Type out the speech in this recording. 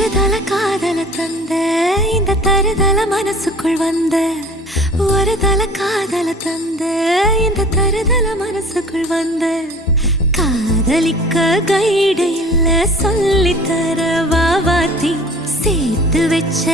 ஒரு தல காதல தந்த இந்த தருதல மனசுக்குள் வந்த ஒரு தல காதல தந்த இந்த தருதல மனசுக்குள் வந்த காதலிக்க கைடு இல்ல சொல்லி தர வாவாத்தி சேர்த்து வச்ச